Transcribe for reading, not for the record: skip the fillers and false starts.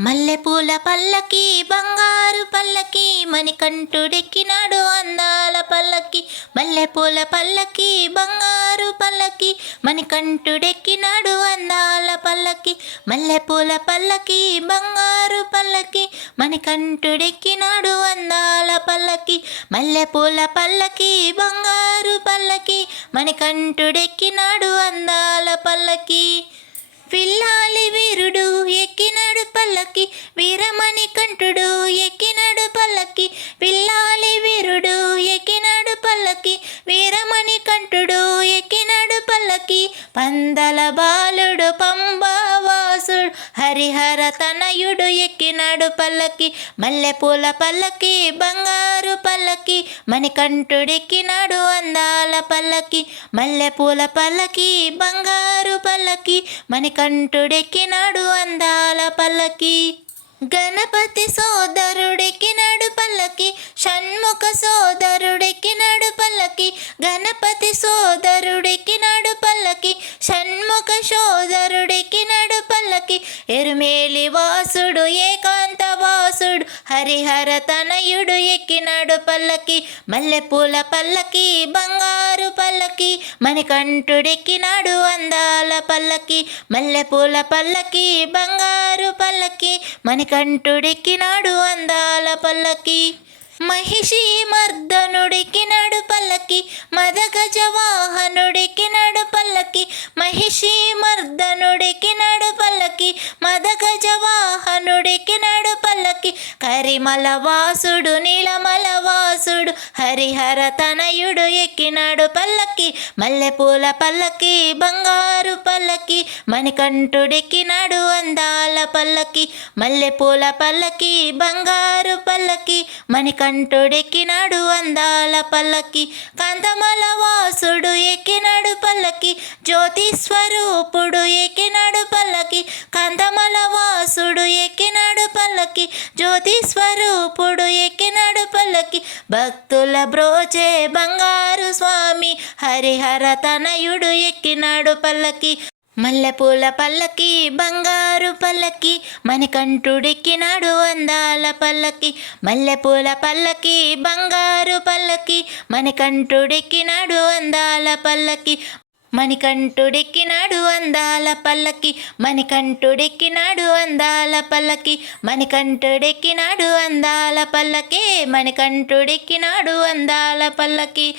మల్లెపూల పల్లకి బంగారు పల్లకి మణికంఠుడెక్కినాడు అందాల పల్లకి. మల్లెపూల పల్లకి బంగారు పల్లకి మణికంఠుడెక్కినాడు అందాల పల్లకి. మల్లెపూల పల్లకి బంగారు పల్లకి మణికంఠుడెక్కినాడు అందాల పల్లకి. మల్లెపూల పల్లకి బంగారు పల్లకి మణికంఠుడెక్కినాడు అందాల పల్లకి. విల్లాలి వీరుడు ఎక్కినాడు పల్లకి వీరమణికంఠుడు ఎక్కినాడు పల్లకి. విల్లాలి వీరుడు ఎక్కినాడు పల్లకి వీరమణికంఠుడు ఎక్కినాడు పల్లకి. పందల బాలుడు పంబావాసుడు హరిహర తనయుడు ఎక్కినాడు పల్లకి. మల్లెపూల పల్లకి బంగారు పల్లకి మణికంఠుడెక్కినాడు అందాల పల్లకి. మల్లెపూల పల్లకి బంగారు పల్లకి మణికంఠుడెక్కినాడు అందాల పల్లకి. గణపతి సోదరుడెక్కినాడు పల్లకి షణ్ముఖ సోదరుడెక్కినాడు పల్లకి. గణపతి సోదరుడెక్కినాడు పల్లకి షణ్ముఖ సోదరుడెక్కినాడు పల్లకి. ఎరుమేలి వాసుడు ఏకాంత వాసుడు హరిహర తనయుడు ఎక్కినాడు పల్లకి. మల్లెపూల పల్లకి బంగారు పల్లకి మణికంఠుడెక్కినాడు అందాల పల్లకి. మల్లెపూల పల్లకి బంగారు పల్లకి మణికంఠుడెక్కినాడు అందాల పల్లకి. మహిషి మర్దనుడెక్కినాడు పల్లకి మదగజ వాహనుడెక్కినాడు పల్లకి. మహిషి మర్దనుడెక్కినాడు పల్లకి మదగజ వాహనుడెక్కినాడు పల్లకి. కరిమల వాసుడు నీలమల వాసుడు హరిహర తనయుడు ఎక్కినాడు పల్లకి. మల్లెపూల పల్లకి బంగారు పల్లకి మణికంఠుడెక్కినాడు అందాల పల్లకి. మల్లెపూల పల్లకి బంగారు పల్లకి మణికంఠుడెక్కినాడు అందాల పల్లకి. కాంతమల వాసుడు ఎక్కినాడు పల్లకి జ్యోతి స్వరూపుడు ఎక్కినాడు పల్లకి. కాంతమల వాసుడు ఎక్కినాడు పల్లకి జ్యోతి స్వరూపుడు ఎక్కినాడు పల్లకి. భక్తుల బ్రోచే బంగారు స్వామి హరిహర తనయుడు ఎక్కినాడు పల్లకి. మల్లెపూల పల్లకి బంగారు పల్లకి మణికంఠుడెక్కినాడు అందాల పల్లకి. మల్లెపూల పల్లకి బంగారు పల్లకి మణికంఠుడెక్కినాడు అందాల పల్లకి. మణికంఠుడెక్కినాడు అందాల పల్లకి మణికంఠుడెక్కినాడు అందాల పల్లకి. మణికంఠుడెక్కినాడు అందాల పల్లకి మణికంఠుడెక్కినాడు అందాల పల్లకి.